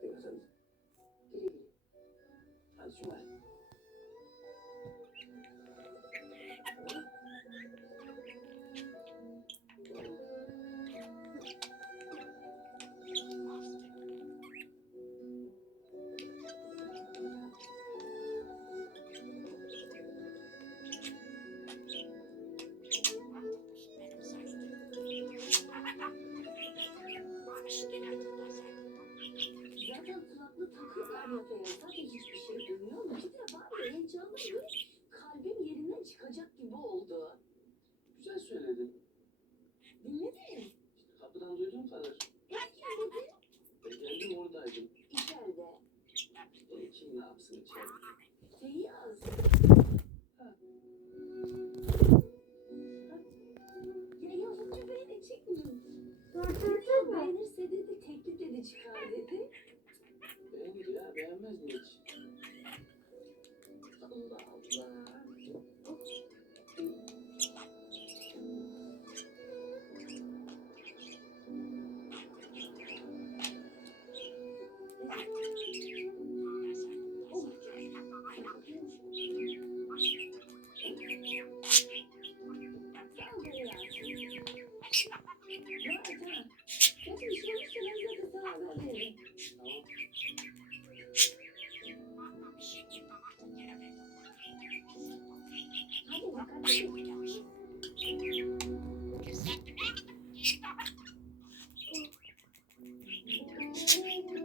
Kıymet Hanım. Güle güle. Hadi Cumali. Zaten hiçbir şey duymuyor mu? Bir de bari heyecanlı kalbim yerinden çıkacak gibi oldu. Güzel söyledin. Dinledin. İşte kapıdan duyduğum kadar. Kaç geldi? E geldim oradaydım. İçeride. E, kim ne yapsın içeride? Feyyaz. Ha. Ya beğenecek mi? Feyyaz beğenirse dedi tekli dedi çıkar más. Thank you. Thank you.